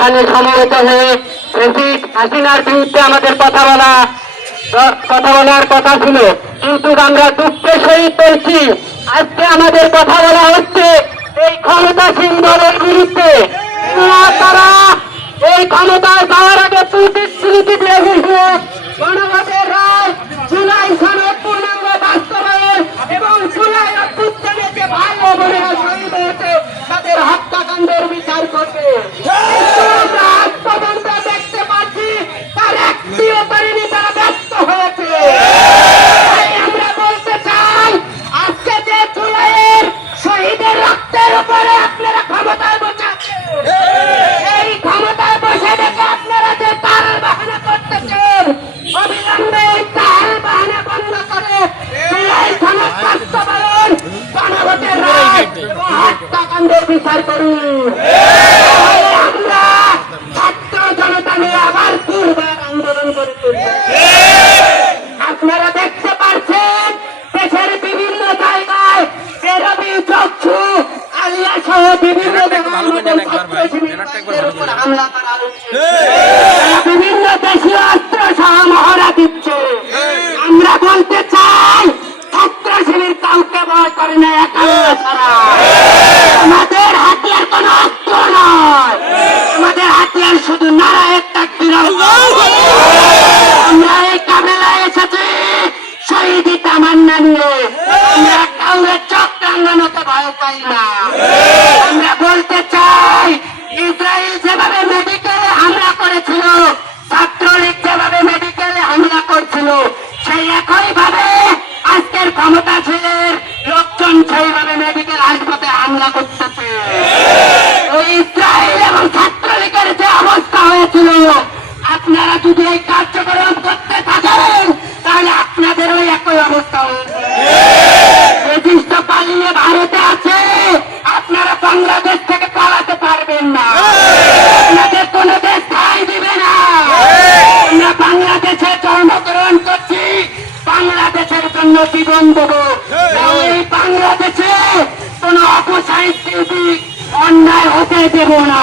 এখানে সমবেত হয়ে প্রেসিড হাসিনার বিরুদ্ধে আমাদের কথা বলার কথা ছিল, কিন্তু আমরা দুঃখের সহিত বলছি আজকে আমাদের কথা বলা হচ্ছে এই ক্ষমতাসীন দলের বিরুদ্ধে। তারা এই ক্ষমতায় যাওয়ার আগে প্রতিশ্রুতি দিয়েছিল গণভোটের রায়, জুলাই সনদ পূর্ণাঙ্গ বাস্তবায়ন এবং জুলাই অভ্যুত্থানে যে ভাই ও বোনেরা শহীদ হয়েছে তাদের হত্যাকাণ্ডের বিচার করবে। আমরা আজ পর্যন্ত দেখতে পাচ্ছি তার একটিও করেনি, তারা ব্যর্থ হয়েছে। আমরা বলতে চাই আজকে যে জুলাইয়ের শহীদের রক্তের উপরে আপনারা ক্ষমতায় বসাচ্ছেন, এই ক্ষমতায় বসে দেখে আপনারা যে তাল বাহানা করতেছেন, অবিলম্বে তাল বাহানা বন্ধ করে জুলাই সনদ বাস্তবায়ন, গণভোটের রায় ও হত্যাকাণ্ডের বিচার করুন। আমরা ছাত্র জনতা নিয়ে আবার পুনর্বার আন্দোলন করে তুলব। আপনারা দেখতে পাচ্ছেন দেশের বিভিন্ন জায়গায় রবি চক্ষু আলিয়া সহ বিভিন্ন হামলা করা হচ্ছে, বিভিন্ন দেশীয় অস্ত্র সহ মহড়া দিচ্ছে। আমরা বলতে চাই ছাত্র শিবির কাউকে ভয় করে না, একাত্তর ছাড়া। আমাদের হাতিয়ার কোন অস্ত্র নয়, আমাদের হাতিয়ার শুধু নারায়ের তাকবীর। আমরা এই কাফেলায় এসেছি শহীদি তামান্না নিয়ে, আমরা কাউরে চোখ রাঙানোতে ভয় পাই না। আমরা বলতে চাই ইসরায়েল যেভাবে মেডিকেলে হামলা করেছিল, ছাত্রলীগ যেভাবে মেডিকেলে হামলা করছিল, সেই একই ভাবে আজকের ক্ষমতাশীলের লোকজন সেইভাবে মেডিকেল হাসপাতালে হামলা করতেছে। ইসরায়েল এবং ছাত্রলীগের যে অবস্থা হয়েছিল, আপনারা যদি এই কার্যক্রম করতে থাকেন তাহলে আপনাদের ওই একই অবস্থা হয়েছে। রেজিস্ট পালিয়ে ভারতে আছে, আপনারা বাংলাদেশ থেকে পালাতে পারবেন না, আপনাদের কোন দেশ ঠাঁই দিবে না। আমরা বাংলাদেশে জন্মগ্রহণ করছি, বাংলাদেশের জন্য জীবন দেব। এই বাংলাদেশে কোন অপসাংস্কৃতিক অন্যায় হতে দেব না।